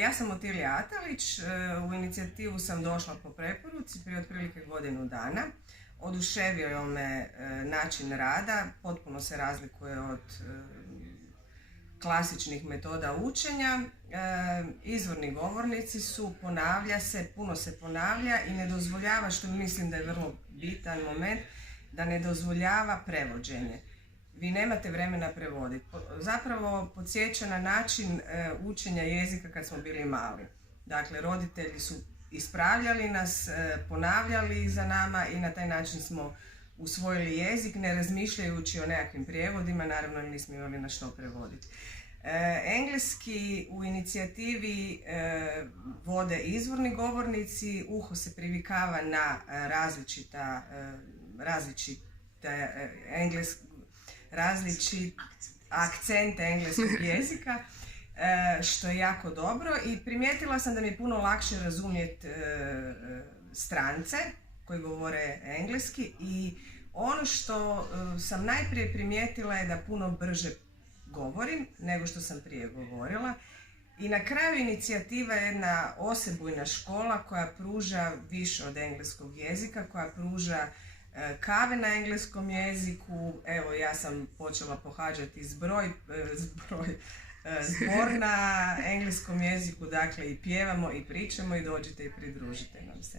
Ja sam Otilija Atalić, u inicijativu sam došla po preporuci prije otprilike godinu dana. Oduševio me način rada, potpuno se razlikuje od klasičnih metoda učenja. Izvorni govornici su, puno se ponavlja i ne dozvoljava, što mislim da je vrlo bitan moment, da ne dozvoljava prevođenje. Vi nemate vremena prevoditi. Zapravo podsjeća na način učenja jezika kad smo bili mali. Dakle, roditelji su ispravljali nas, ponavljali za nama i na taj način smo usvojili jezik, ne razmišljajući o nekakvim prijevodima, naravno nismo imali na što prevoditi. Engleski u inicijativi vode izvorni govornici, uho se privikava na različite akcente engleskog jezika, što je jako dobro, i primijetila sam da mi je puno lakše razumjeti strance koji govore engleski, i ono što sam najprije primijetila je da puno brže govorim nego što sam prije govorila. I na kraju inicijativa je jedna osebujna škola koja pruža više od engleskog jezika, koja pruža kave na engleskom jeziku. Evo, ja sam počela pohađati zbor na engleskom jeziku, dakle i pjevamo i pričamo, i dođite i pridružite nam se.